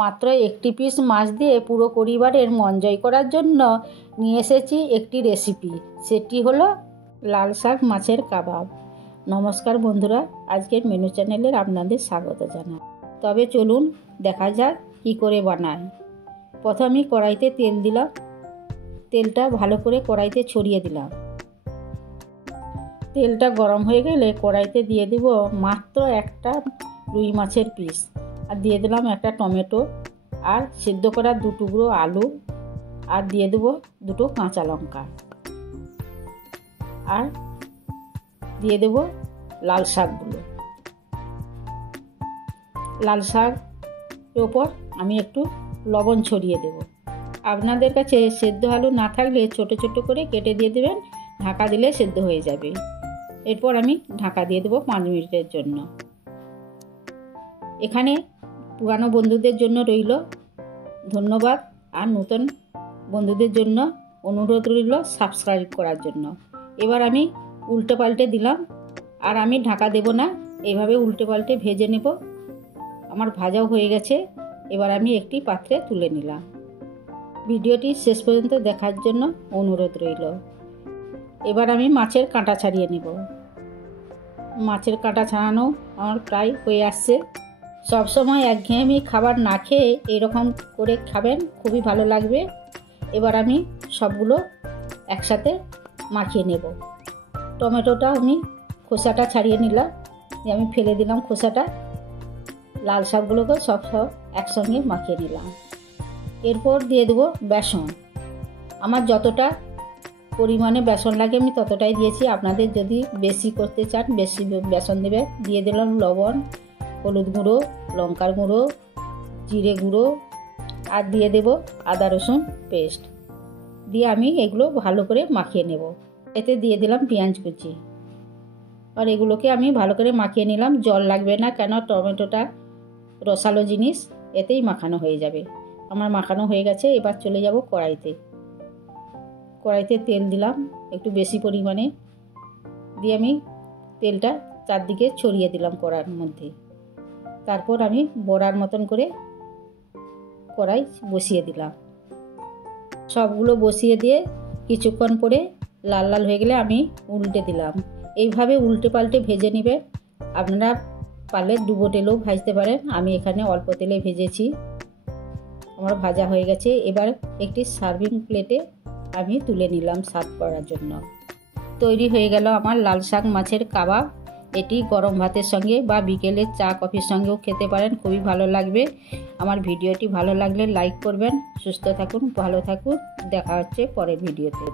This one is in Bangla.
মাত্র একটি পিস মাছ দিয়ে পুরো পরিবারের মন জয় করার জন্য নিয়ে এসেছি একটি রেসিপি। সেটি হলো লাল শাক মাছের কাবাব। নমস্কার বন্ধুরা, আজকের মেনু চ্যানেলের আপনাদের স্বাগত জানাই। তবে চলুন দেখা যাক কী করে বানাই। প্রথমেই কড়াইতে তেল দিলাম, তেলটা ভালো করে কড়াইতে ছড়িয়ে দিলাম। তেলটা গরম হয়ে গেলে কড়াইতে দিয়ে দেব মাত্র একটা রুই মাছের পিস, আর দিয়ে দিলাম একটা টমেটো, আর সিদ্ধ করা 2 টুকরো আলু, আর দিয়ে দেবো 2টো কাঁচা লঙ্কা, আর দিয়ে দেব লাল শাকগুলো। লাল শাকের ওপর আমি একটু লবণ ছড়িয়ে দেব। আপনাদের কাছে সেদ্ধ আলু না থাকলে ছোট ছোট করে কেটে দিয়ে দেবেন, ঢাকা দিলে সেদ্ধ হয়ে যাবে। এরপর আমি ঢাকা দিয়ে দেবো 5 মিনিটের জন্য। এখানে পুরানো বন্ধুদের জন্য রইল ধন্যবাদ, আর নতুন বন্ধুদের জন্য অনুরোধ রইল সাবস্ক্রাইব করার জন্য। এবার আমি উল্টে পাল্টে দিলাম, আর আমি ঢাকা দেব না, এইভাবে উল্টে পাল্টে ভেজে নেব। আমার ভাজাও হয়ে গেছে। এবার আমি একটি পাত্রে তুলে নিলাম। ভিডিওটি শেষ পর্যন্ত দেখার জন্য অনুরোধ রইল। এবার আমি মাছের কাঁটা ছাড়িয়ে নেব। মাছের কাঁটা ছাড়ানো আমার প্রায় হয়ে আসছে। সবসময় একঘেয়েমি খাবার না খেয়ে এরকম করে খাবেন, খুবই ভালো লাগবে। এবার আমি সবগুলো একসাথে মাখিয়ে নেব। টমেটোটা আমি খোসাটা ছাড়িয়ে নিলাম, আমি ফেলে দিলাম খোসাটা। লাল শাকগুলোকে সব একসঙ্গে মাখিয়ে নিলাম। এরপর দিয়ে দেবো বেসন। আমার যতটা পরিমাণে বেসন লাগে আমি ততটাই দিয়েছি। আপনাদের যদি বেশি করতে চান বেশি বেসন দেবে। দিয়ে দিলাম লবণ, হলুদ গুঁড়ো, লঙ্কার গুঁড়ো, জিরে গুঁড়ো, আর দিয়ে দেব আদা রসুন পেস্ট। দিয়ে আমি এগুলো ভালো করে মাখিয়ে নেব। এতে দিয়ে দিলাম পেঁয়াজ কুচি, আর এগুলোকে আমি ভালো করে মাখিয়ে নিলাম। জল লাগবে না, কেন টমেটোটা রসালো জিনিস, এতেই মাখানো হয়ে যাবে। আমার মাখানো হয়ে গেছে। এবার চলে যাব কড়াইতে। কড়াইতে তেল দিলাম একটু বেশি পরিমাণে, দিয়ে আমি তেলটা চারদিকে ছড়িয়ে দিলাম কড়াইয়ের মধ্যে। তারপর আমি বড়ার মতন করে কড়াই বসিয়ে দিলাম। সবগুলো বসিয়ে দিয়ে কিছুক্ষণ পরে লাল লাল হয়ে গেলে আমি উল্টে দিলাম। এইভাবে উল্টে পাল্টে ভেজে নেবে। আপনারা পারলে ডুবো তেলেও ভাজতে পারেন, আমি এখানে অল্প তেলে ভেজেছি। আমার ভাজা হয়ে গেছে। এবার একটি সার্ভিং প্লেটে আমি তুলে নিলাম সার্ভ করার জন্য। তৈরি হয়ে গেল আমার লাল শাক মাছের কাবাব। এটি গরম ভাতের সঙ্গে বা বিকেলে চা কফির সঙ্গেও খেতে পারেন, খুবই ভালো লাগবে। আমার ভিডিওটি ভালো লাগলে লাইক করবেন। সুস্থ থাকুন, ভালো থাকুন। দেখা হচ্ছে পরের ভিডিওতে।